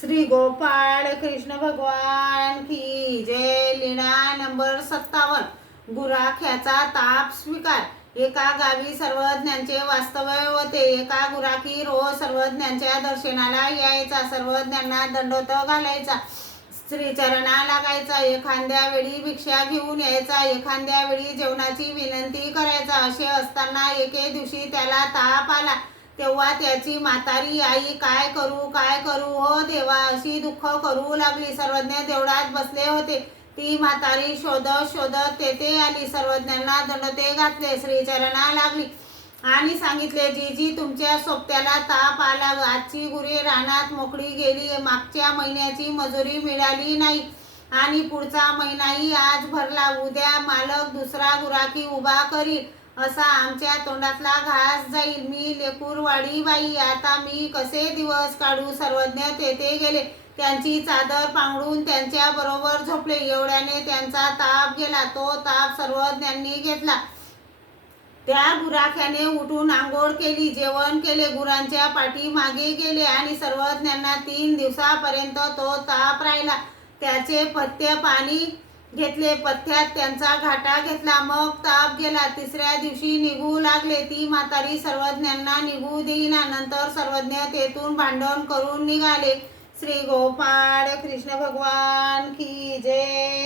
श्री गोपाळ कृष्ण भगवान की जय. लीळा नंबर सत्तावन्न. गुराख्याचा ताप स्वीकार. एका गावी सर्वज्ञांचे वास्तव्य होते एका गुराखी रोज सर्वज्ञांच्या दर्शनाला यायचा सर्वज्ञांना दंडोत घालायचा श्रीचरणा लागायचा एखाद्या वेळी भिक्षा घेऊन यायचा एखाद्या वेळी जेवणाची विनंती करायचा असे असताना एके दिवशी त्याला ताप आला. तेव्हा त्याची म्हातारी आई काय करू काय करू? हो देवा अशी दुःख करू लागली. सर्वज्ञ देवळात बसले होते. ती म्हातारी शोधत शोधत तेथे आली. सर्वज्ञांना दंडते घातले. श्रीचरणा लागली आणि सांगितले जीजी तुमच्या सोबत्याला ताप आला. आजची गुरे रानात मोकळी गेली. मागच्या महिन्याची मजुरी मिळाली नाही आणि पुढचा महिनाही आज भरला. उद्या मालक दुसरा गुराखी उभा करील. असा आमच्या तोंडातला घास जाईल. मी लेकूरवाडी बाई आता मी कसे दिवस काढू? सर्वज्ञ तेथे गेले. त्यांची चादर पांगडून त्यांच्या बरोबर झोपले. एवढ्याने त्यांचा ताप गेला. तो ताप सर्वज्ञांनी घेतला. त्या गुराख्याने उठून आंघोळ केली जेवण केले गुरांच्या पाठी मागे गेले आणि सर्वज्ञांना तीन दिवसापर्यंत तो ताप राहिला. त्याचे पथ्य पाणी घेतले पथ्यात त्यांचा घाटा घेतला मग ताप गेला. तिसऱ्या दिवशी निघू लागले. ती म्हातारी सर्वज्ञांना निघू देईना. नंतर सर्वज्ञ तेथून भांडण करून निघाले. श्री गोपाळ कृष्ण भगवान की जय.